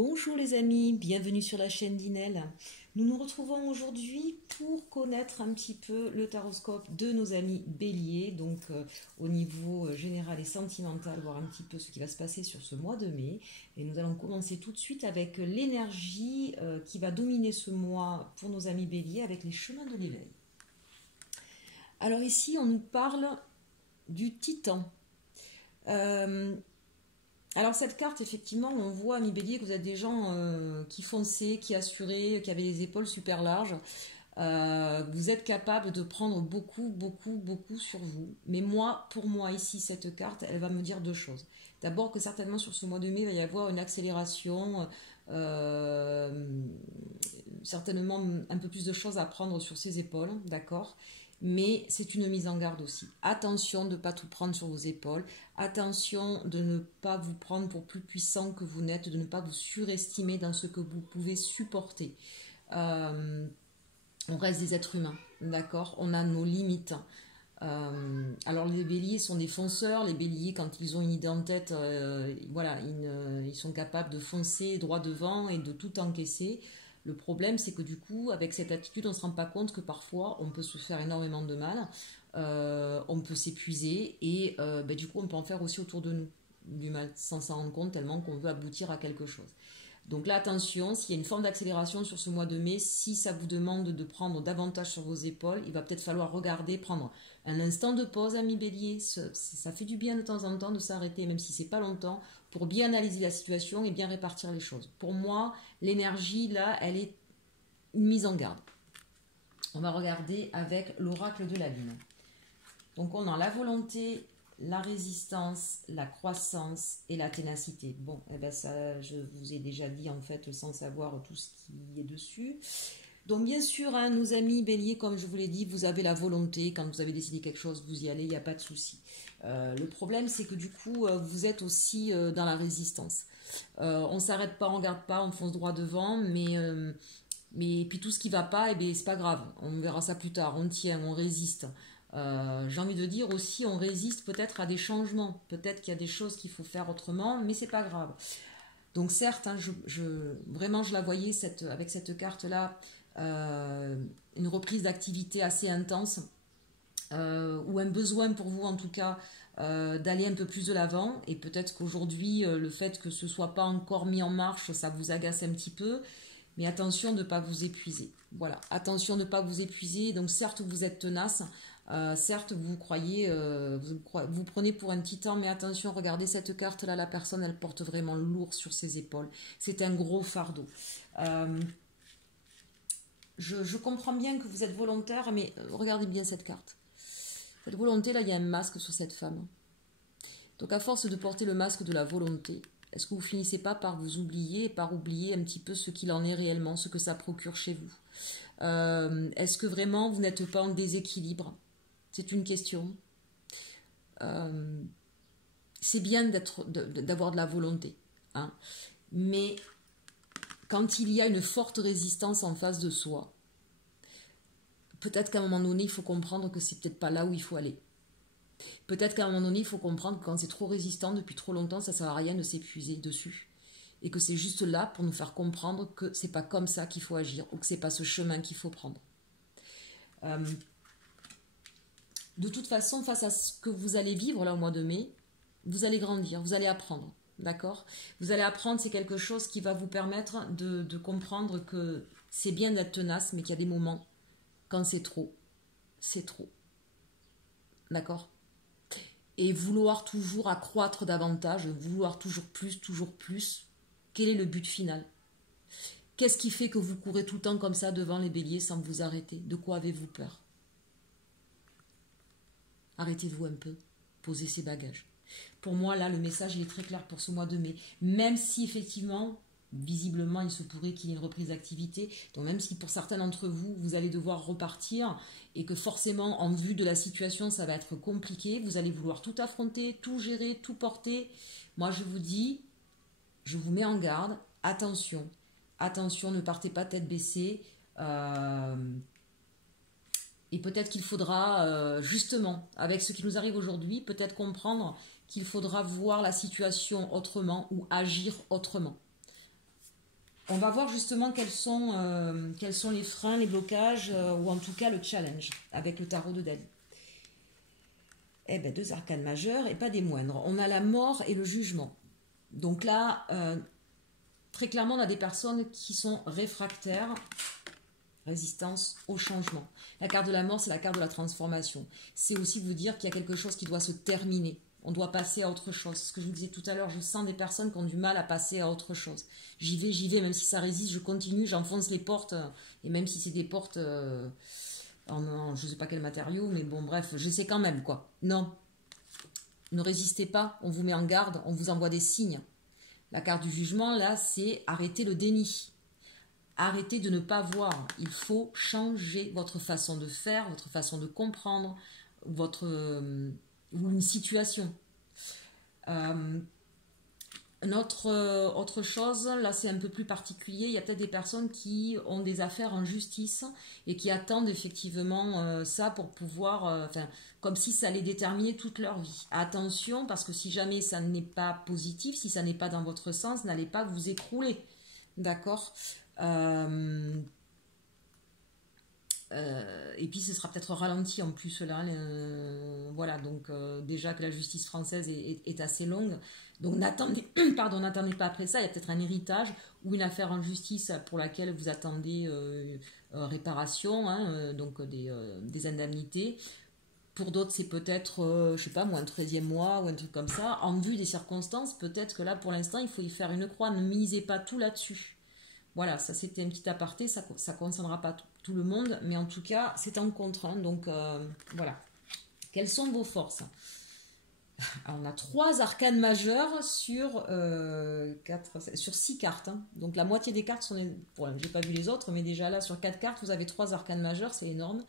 Bonjour les amis, bienvenue sur la chaîne d'Inel. Nous nous retrouvons aujourd'hui pour connaître un petit peu le taroscope de nos amis béliers, donc au niveau général et sentimental, voir un petit peu ce qui va se passer sur ce mois de mai. Et nous allons commencer tout de suite avec l'énergie qui va dominer ce mois pour nos amis béliers avec les chemins de l'éveil. Alors ici, on nous parle du Titan. Alors cette carte, effectivement, on voit, amis béliers, que vous êtes des gens qui fonçaient, qui assuraient, qui avaient les épaules super larges. Vous êtes capable de prendre beaucoup sur vous. Mais moi, pour moi, ici, cette carte, elle va me dire deux choses. D'abord que certainement sur ce mois de mai, il va y avoir une accélération, certainement un peu plus de choses à prendre sur ses épaules, d'accord ? Mais c'est une mise en garde aussi. Attention de ne pas tout prendre sur vos épaules. Attention de ne pas vous prendre pour plus puissant que vous n'êtes, de ne pas vous surestimer dans ce que vous pouvez supporter. On reste des êtres humains, d'accord ? On a nos limites. Alors les béliers sont des fonceurs. Les béliers, quand ils ont une idée en tête, voilà, ils sont capables de foncer droit devant et de tout encaisser. Le problème, c'est que du coup, avec cette attitude, on ne se rend pas compte que parfois, on peut se faire énormément de mal, on peut s'épuiser et du coup, on peut en faire aussi autour de nous du mal sans s'en rendre compte tellement qu'on veut aboutir à quelque chose. Donc là, attention, s'il y a une forme d'accélération sur ce mois de mai, si ça vous demande de prendre davantage sur vos épaules, il va peut-être falloir regarder, prendre un instant de pause, amis bélier. Ça fait du bien de temps en temps de s'arrêter, même si c'est pas longtemps, pour bien analyser la situation et bien répartir les choses. Pour moi, l'énergie, là, elle est une mise en garde. On va regarder avec l'oracle de la lune. Donc on a la volonté, la résistance, la croissance et la ténacité. Bon, ça, je vous ai déjà dit en fait sans savoir tout ce qui est dessus. Donc bien sûr, hein, nos amis béliers, comme je vous l'ai dit, vous avez la volonté. Quand vous avez décidé quelque chose, vous y allez, il n'y a pas de souci. Le problème, c'est que du coup, vous êtes aussi dans la résistance. On ne s'arrête pas, on ne regarde pas, on fonce droit devant, mais puis tout ce qui ne va pas, c'est pas grave. On verra ça plus tard, on tient, on résiste. J'ai envie de dire aussi, on résiste peut-être à des changements. Peut-être qu'il y a des choses qu'il faut faire autrement, mais c'est pas grave. Donc certes, hein, vraiment je la voyais avec cette carte-là, une reprise d'activité assez intense, ou un besoin pour vous en tout cas d'aller un peu plus de l'avant. Et peut-être qu'aujourd'hui, le fait que ce ne soit pas encore mis en marche, ça vous agace un petit peu. Mais attention de ne pas vous épuiser. Voilà, attention de ne pas vous épuiser. Donc certes, vous êtes tenace. Certes, vous croyez, vous prenez pour un titan, mais attention, regardez cette carte-là, la personne, elle porte vraiment lourd sur ses épaules. C'est un gros fardeau. Je comprends bien que vous êtes volontaire, mais regardez bien cette carte. Cette volonté, là, il y a un masque sur cette femme. Donc, à force de porter le masque de la volonté, est-ce que vous finissez pas par vous oublier et par oublier un petit peu ce qu'il en est réellement, ce que ça procure chez vous ? Est-ce que vraiment vous n'êtes pas en déséquilibre ? C'est une question. C'est bien d'avoir de la volonté, hein, mais quand il y a une forte résistance en face de soi, peut-être qu'à un moment donné, il faut comprendre que c'est peut-être pas là où il faut aller. Peut-être qu'à un moment donné, il faut comprendre que quand c'est trop résistant depuis trop longtemps, ça ne sert à rien de s'épuiser dessus. Et que c'est juste là pour nous faire comprendre que c'est pas comme ça qu'il faut agir ou que c'est pas ce chemin qu'il faut prendre. De toute façon, face à ce que vous allez vivre là au mois de mai, vous allez grandir, vous allez apprendre, d'accord ? Vous allez apprendre, c'est quelque chose qui va vous permettre de comprendre que c'est bien d'être tenace, mais qu'il y a des moments, quand c'est trop, d'accord ? Et vouloir toujours accroître davantage, vouloir toujours plus, quel est le but final ? Qu'est-ce qui fait que vous courez tout le temps comme ça devant les béliers sans vous arrêter ? De quoi avez-vous peur ? Arrêtez-vous un peu, posez ces bagages. Pour moi, là, le message il est très clair pour ce mois de mai. Même si, effectivement, visiblement, il se pourrait qu'il y ait une reprise d'activité. Donc, même si pour certains d'entre vous, vous allez devoir repartir et que forcément, en vue de la situation, ça va être compliqué, vous allez vouloir tout affronter, tout gérer, tout porter. Moi, je vous dis, je vous mets en garde, attention. Attention, ne partez pas tête baissée. Et peut-être qu'il faudra, justement, avec ce qui nous arrive aujourd'hui, peut-être comprendre qu'il faudra voir la situation autrement ou agir autrement. On va voir justement quels sont les freins, les blocages, ou en tout cas le challenge avec le tarot de Dali. Eh bien, 2 arcanes majeures et pas des moindres. On a la mort et le jugement. Donc là, très clairement, on a des personnes qui sont réfractaires, résistance au changement. La carte de la mort, c'est la carte de la transformation. C'est aussi vous dire qu'il y a quelque chose qui doit se terminer. On doit passer à autre chose. Ce que je vous disais tout à l'heure, je sens des personnes qui ont du mal à passer à autre chose. J'y vais, même si ça résiste, je continue, j'enfonce les portes. Et même si c'est des portes en je ne sais pas quel matériau, mais bon, bref, j'essaie quand même, quoi. Non, ne résistez pas, on vous met en garde, on vous envoie des signes. La carte du jugement, là, c'est arrêter le déni. Arrêtez de ne pas voir. Il faut changer votre façon de faire, votre façon de comprendre, ou une situation. Autre chose, là c'est un peu plus particulier, il y a peut-être des personnes qui ont des affaires en justice et qui attendent effectivement ça pour pouvoir, comme si ça allait déterminer toute leur vie. Attention, parce que si jamais ça n'est pas positif, si ça n'est pas dans votre sens, n'allez pas vous écrouler, d'accord. Et puis ce sera peut-être ralenti en plus là, voilà, donc déjà que la justice française est assez longue, donc n'attendez n'attendez pas après ça. Il y a peut-être un héritage ou une affaire en justice pour laquelle vous attendez réparation, hein, donc des indemnités. Pour d'autres, c'est peut-être, je sais pas moi, un 13e mois ou un truc comme ça. En vue des circonstances, peut-être que là, pour l'instant, il faut y faire une croix. Ne misez pas tout là-dessus. Voilà, ça c'était un petit aparté, ça ne concernera pas tout le monde, mais en tout cas, c'est en contre. Hein, donc voilà. Quelles sont vos forces? Alors, on a 3 arcanes majeures sur 6 cartes. Hein. Donc la moitié des cartes sont... Bon, j'ai pas vu les autres, mais déjà là, sur 4 cartes, vous avez 3 arcanes majeures, c'est énorme.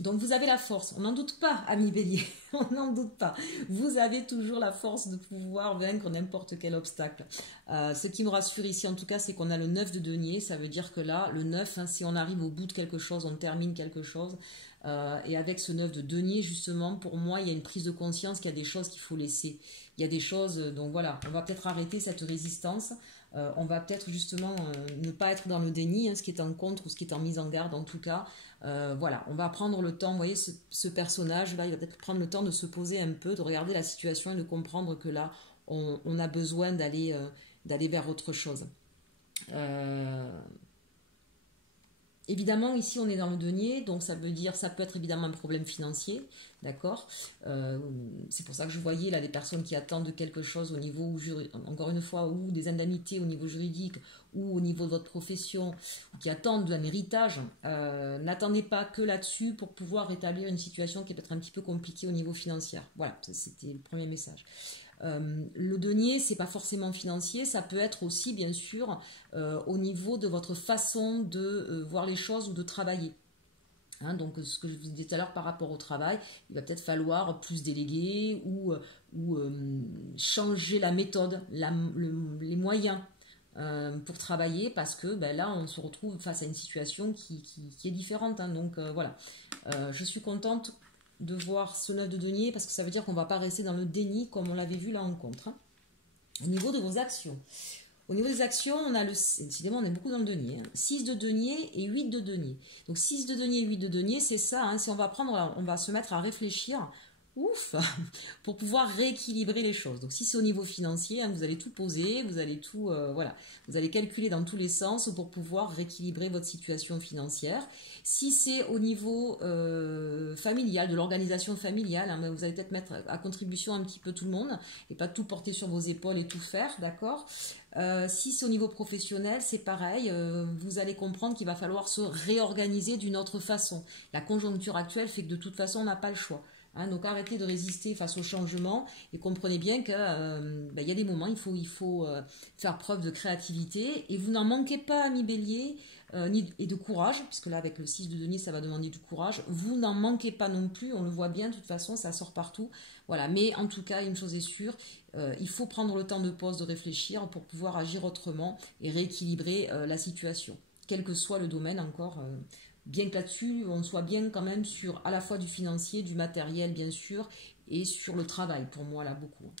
Donc vous avez la force, on n'en doute pas, ami Bélier, on n'en doute pas. Vous avez toujours la force de pouvoir vaincre n'importe quel obstacle. Ce qui me rassure ici en tout cas, c'est qu'on a le 9 de denier, ça veut dire que là, le 9, hein, si on arrive au bout de quelque chose, on termine quelque chose. Et avec ce 9 de denier, justement, pour moi, il y a une prise de conscience qu'il y a des choses qu'il faut laisser. Il y a des choses, donc voilà, on va peut-être arrêter cette résistance. On va peut-être justement ne pas être dans le déni, hein, ce qui est en contre ou ce qui est en mise en garde en tout cas. Voilà, on va prendre le temps, vous voyez ce personnage-là, il va peut-être prendre le temps de se poser un peu, de regarder la situation et de comprendre que là, on a besoin d'aller vers autre chose. Évidemment, ici, on est dans le denier, donc ça veut dire, ça peut être évidemment un problème financier, d'accord. C'est pour ça que je voyais là des personnes qui attendent quelque chose au niveau, encore une fois, ou des indemnités au niveau juridique, ou au niveau de votre profession, qui attendent un héritage. N'attendez pas que là-dessus pour pouvoir rétablir une situation qui est peut-être un petit peu compliquée au niveau financier. Voilà, c'était le premier message. Le denier, c'est pas forcément financier, ça peut être aussi bien sûr au niveau de votre façon de voir les choses ou de travailler. Hein, donc ce que je vous disais tout à l'heure par rapport au travail, il va peut-être falloir plus déléguer ou changer la méthode, les moyens pour travailler parce que ben, là on se retrouve face à une situation qui est différente. Hein, donc voilà, je suis contente de voir ce 9 de denier parce que ça veut dire qu'on ne va pas rester dans le déni comme on l'avait vu là en contre. Hein. Au niveau de vos actions, au niveau des actions, on a décidément on est beaucoup dans le denier, hein. 6 de denier et 8 de denier. Donc 6 de denier et 8 de denier, c'est ça, hein. Si on va se mettre à réfléchir, ouf, pour pouvoir rééquilibrer les choses. Donc si c'est au niveau financier, hein, vous allez tout poser, vous allez tout, voilà, vous allez calculer dans tous les sens pour pouvoir rééquilibrer votre situation financière. Si c'est au niveau familial, de l'organisation familiale, hein, vous allez peut-être mettre à contribution un petit peu tout le monde et pas tout porter sur vos épaules et tout faire, d'accord. Si c'est au niveau professionnel, c'est pareil, vous allez comprendre qu'il va falloir se réorganiser d'une autre façon. La conjoncture actuelle fait que de toute façon, on n'a pas le choix. Hein, donc arrêtez de résister face au changement et comprenez bien que y a des moments il faut faire preuve de créativité et vous n'en manquez pas, amis Bélier, et de courage, puisque là avec le 6 de denier ça va demander du courage, vous n'en manquez pas non plus, on le voit bien de toute façon, ça sort partout, voilà. Mais en tout cas une chose est sûre, il faut prendre le temps de pause, de réfléchir pour pouvoir agir autrement et rééquilibrer la situation, quel que soit le domaine encore. Bien que là-dessus, on soit bien quand même sur à la fois du financier, du matériel bien sûr, et sur le travail, pour moi là beaucoup.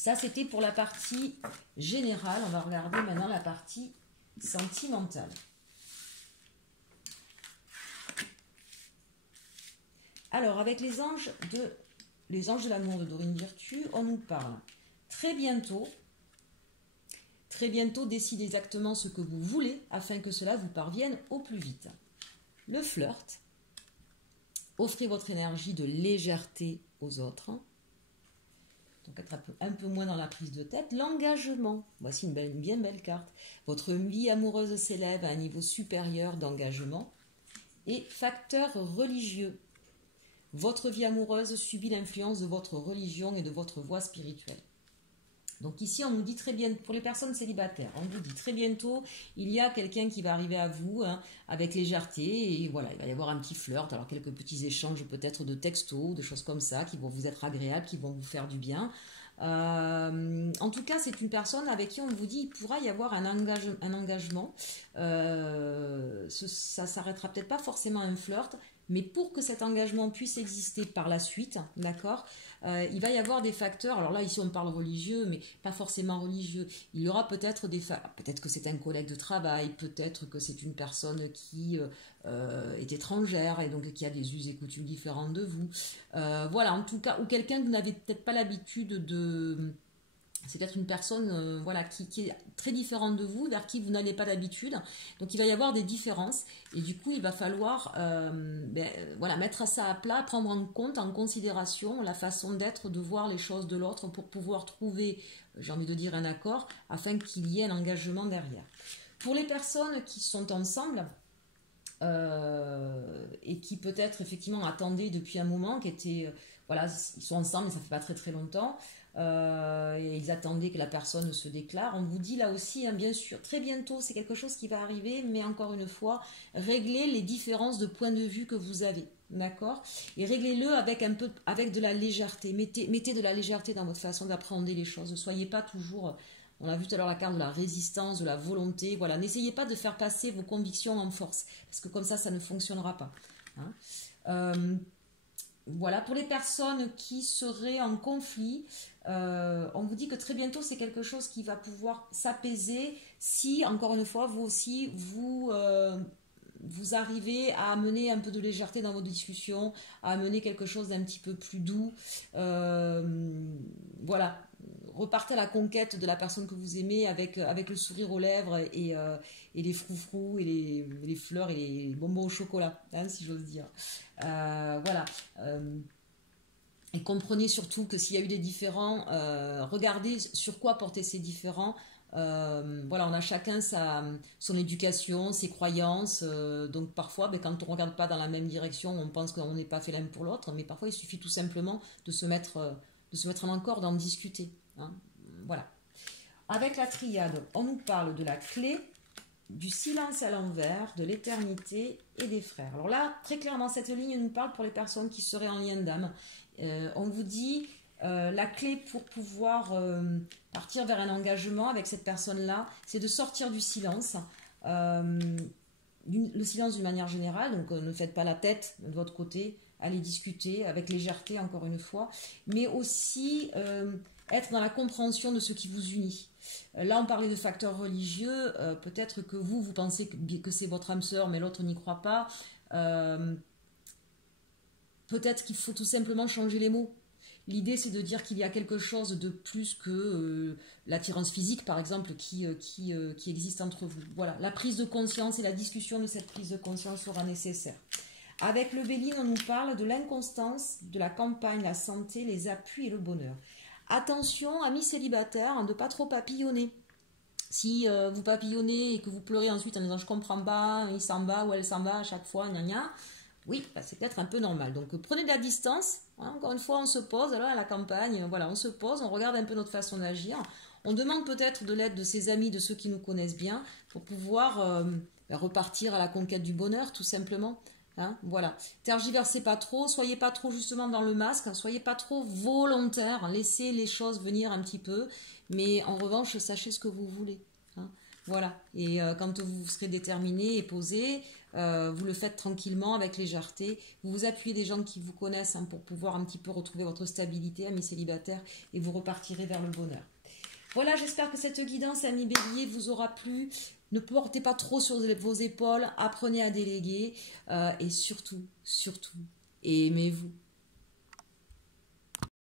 Ça, c'était pour la partie générale. On va regarder maintenant la partie sentimentale. Alors, avec les anges de l'amour de Dorine Virtue, on nous parle très bientôt, décidez exactement ce que vous voulez afin que cela vous parvienne au plus vite. Le flirt, offrez votre énergie de légèreté aux autres. Donc être un peu moins dans la prise de tête. L'engagement, voici une bien belle carte. Votre vie amoureuse s'élève à un niveau supérieur d'engagement. Et facteur religieux. Votre vie amoureuse subit l'influence de votre religion et de votre voie spirituelle. Donc ici, on nous dit très bien, pour les personnes célibataires, on vous dit très bientôt, il y a quelqu'un qui va arriver à vous avec légèreté et voilà, il va y avoir un petit flirt, alors quelques petits échanges peut-être de textos, de choses comme ça qui vont vous être agréables, qui vont vous faire du bien. En tout cas, c'est une personne avec qui on vous dit il pourra y avoir un engagement. Ça s'arrêtera peut-être pas forcément à un flirt, mais pour que cet engagement puisse exister par la suite, d'accord, il va y avoir des facteurs. Alors là, ici, on parle religieux, mais pas forcément religieux. Il y aura peut-être peut-être que c'est un collègue de travail, peut-être que c'est une personne qui est étrangère et donc qui a des us et coutumes différentes de vous. Voilà, en tout cas, ou quelqu'un que vous n'avez peut-être pas l'habitude de... C'est peut-être une personne voilà, qui est très différente de vous, vers qui vous n'allez pas d'habitude. Donc il va y avoir des différences. Et du coup, il va falloir voilà, mettre ça à plat, prendre en compte, en considération la façon d'être, de voir les choses de l'autre pour pouvoir trouver, j'ai envie de dire, un accord afin qu'il y ait un engagement derrière. Pour les personnes qui sont ensemble et qui peut-être effectivement attendaient depuis un moment, qui étaient, voilà, ils sont ensemble mais ça fait pas très très longtemps, et ils attendaient que la personne se déclare. On vous dit là aussi, bien sûr, très bientôt, c'est quelque chose qui va arriver, mais encore une fois, réglez les différences de point de vue que vous avez, d'accord? Et réglez-le avec de la légèreté. Mettez de la légèreté dans votre façon d'appréhender les choses. Ne soyez pas toujours... On a vu tout à l'heure la carte de la résistance, de la volonté. Voilà, n'essayez pas de faire passer vos convictions en force, parce que comme ça ne fonctionnera pas. Voilà, pour les personnes qui seraient en conflit, on vous dit que très bientôt c'est quelque chose qui va pouvoir s'apaiser si, encore une fois, vous aussi, vous arrivez à amener un peu de légèreté dans vos discussions, à amener quelque chose d'un petit peu plus doux. Voilà, repartez à la conquête de la personne que vous aimez avec le sourire aux lèvres et les froufrous et les fleurs et les bonbons au chocolat, si j'ose dire. Voilà. Et comprenez surtout que s'il y a eu des différends, regardez sur quoi porter ces différends. Voilà, on a chacun son éducation, ses croyances. Donc parfois, quand on ne regarde pas dans la même direction, on pense qu'on n'est pas fait l'un pour l'autre. Mais parfois, il suffit tout simplement de se mettre en accord, d'en discuter. Voilà. Avec la triade, on nous parle de la clé, du silence à l'envers, de l'éternité et des frères. Alors là, très clairement, cette ligne nous parle pour les personnes qui seraient en lien d'âme. On vous dit la clé pour pouvoir partir vers un engagement avec cette personne-là, c'est de sortir du silence. Le silence d'une manière générale, donc ne faites pas la tête de votre côté, allez discuter avec légèreté encore une fois, mais aussi être dans la compréhension de ce qui vous unit. Là, on parlait de facteurs religieux. Peut-être que vous pensez que c'est votre âme sœur, mais l'autre n'y croit pas. Peut-être qu'il faut tout simplement changer les mots. L'idée, c'est de dire qu'il y a quelque chose de plus que l'attirance physique, par exemple, qui existe entre vous. Voilà, la prise de conscience et la discussion de cette prise de conscience sera nécessaire. Avec le Béline, on nous parle de l'inconstance, de la campagne, la santé, les appuis et le bonheur. Attention, amis célibataires, de ne pas trop papillonner. Si vous papillonnez et que vous pleurez ensuite en disant « je comprends pas, il s'en va ou elle s'en va à chaque fois, gna gna », oui, c'est peut-être un peu normal. Donc prenez de la distance. Encore une fois, on se pose alors à la campagne. Voilà, on se pose, on regarde un peu notre façon d'agir. On demande peut-être de l'aide de ses amis, de ceux qui nous connaissent bien, pour pouvoir repartir à la conquête du bonheur, tout simplement. Voilà. Tergiversez pas trop, soyez pas trop justement dans le masque, soyez pas trop volontaire, laissez les choses venir un petit peu, mais en revanche, sachez ce que vous voulez. Voilà. Et quand vous serez déterminé et posé, vous le faites tranquillement, avec légèreté. Vous vous appuyez des gens qui vous connaissent hein, pour pouvoir un petit peu retrouver votre stabilité, amis célibataires, et vous repartirez vers le bonheur. Voilà, j'espère que cette guidance, amis béliers, vous aura plu. Ne portez pas trop sur vos épaules, apprenez à déléguer et surtout, aimez-vous.